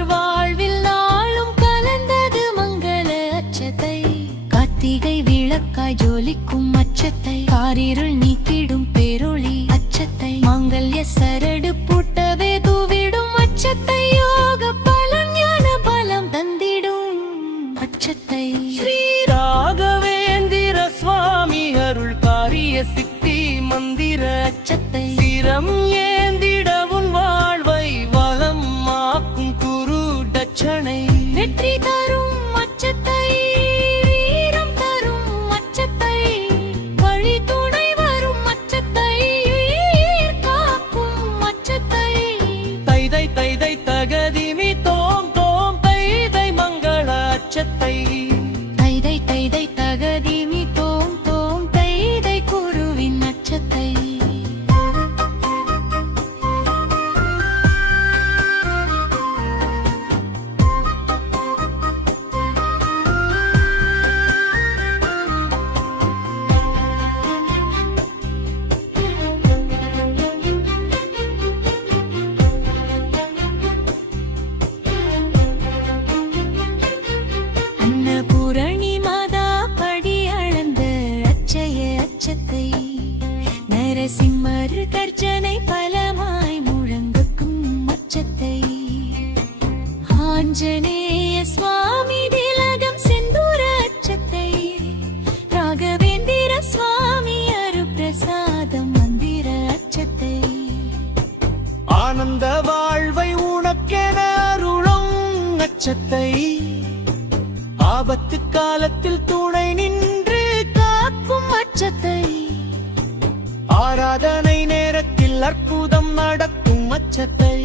அவர் வாழ்வில் நாளும் கலந்தது மங்கள அச்சத்தை. கார்த்திகை விளக்காய் ஜொலிக்கும் அச்சத்தை, காரிருள் நீக்கிடும் பேரொளி அச்சத்தை, மாங்கல்ய சரடு பூட்டவே தூவிடும் அச்சத்தை, யோக பலன் ஞான பலம் தந்திடும் அச்சத்தை. ஸ்ரீ ராகவேந்திர சுவாமி அருள் காரிய சித்தி மந்திர அச்சத்தை, சிரம் ஏந்திட உன் வாழ்வை வளம் ஆக்கும் குரு தட்சணை, வெற்றி தரும் அச்சத்தை, வீரம் தரும் அச்சத்தை, வழி துணை வரும் அச்சத்தை, காக்கும் அச்சத்தை. தைதை தைதை தகதிமி தோம் தோம் தைதை மங்கள அச்சத்தை, தைதை தைதை தகதிமி தோம் தோம் தைதை குருவின் அச்சத்தை. அன்னபூரணி மாதா படி அளந்த அச்சய அச்சத்தை, நரசிம்மர் கர்ஜனை பலமாய் முழங்குக்கும் அச்சத்தை, ஆஞ்சநேய சுவாமி திலகம் செந்தூர அச்சத்தை, ராகவேந்திர சுவாமி அருப்பிரசாதம் மந்திர அச்சத்தை, ஆனந்த வாழ்வை உனக்கென அருளும் அச்சத்தை, ஆபத்து காலத்தில் துணை நின்று காக்கும் அச்சத்தை, ஆராதனை நேரத்தில் அற்புதம் நடக்கும் அச்சத்தை,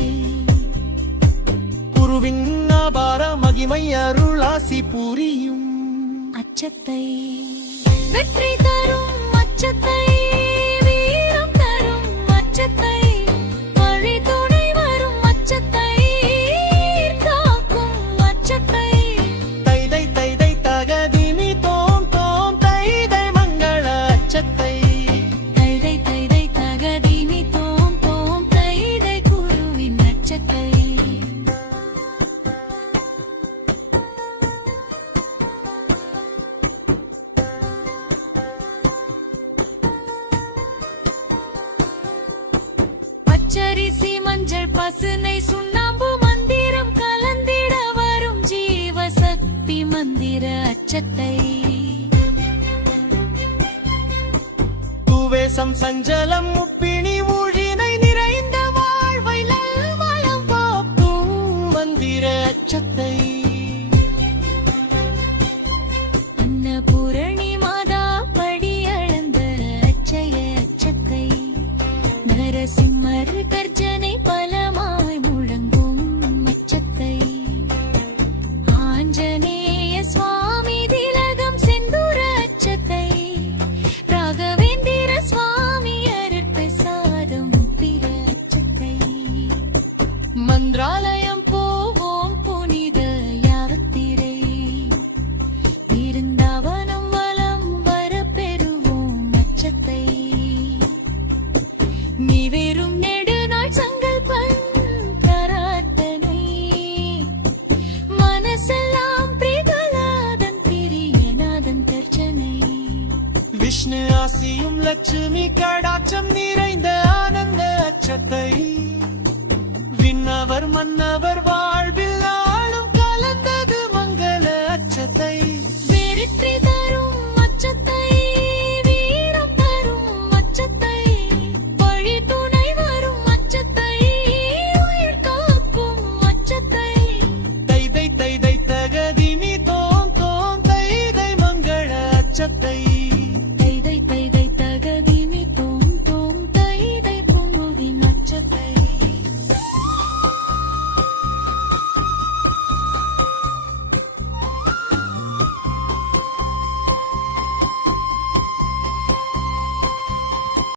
குருவின் அபார மகிமை அருளாசி புரியும் அச்சத்தை, வெற்றி தரும் அச்சத்தை, வீரம் தரும் அச்சத்தை, வழி துணை வரும் அச்சத்தை, காக்கும் அச்சத்தை. தைதை தைதை தகதிமி தோம் தோம் தைதை மங்கள அச்சத்தை, தைதை தைதை தகதிமி தோம் தோம் தைதை குருவின் அச்சத்தை. பச்சரிசி மஞ்சள் பசுனை சுண்ணாம்பு மந்திரம் கலந்திட வரும் ஜீவசக்தி மந்திர அச்சத்தை, துவேசம் சஞ்சலம் முப்பிணி ஊழினை நிறைந்த வாழ்வை நல்வளம் காக்கும் மந்திர அச்சத்தை, அன்னபூரணி மாதா படி அளந்த அச்சய அச்சத்தை, நரசிம்மர் கர்ஜனை பலமாய் முழங்கும் அச்சத்தை, ஆஞ்சநேய சுவாமி திலகம் செந்தூர அச்சத்தை, ராகவேந்திர சுவாமி அருட்பிரசாதம் பிற அச்சத்தை. மந்திராலயம் போவோம் புனித யாத்திரை, பிருந்தாவனம் வலம் வர பெறுவோம் அச்சத்தை, நீ வெறும் நெடுநாள் சங்கல்பம் பிரார்த்தனை, மனசெல்லாம் பிரகலாதன் பிரியநாதன் தர்ச்சனை, விஷ்ணு ஆசியும் லட்சுமி கடாட்சம் நிறைந்த ஆனந்த அச்சத்தை, விண்ணவர் மன்னவர் வாழ்வில்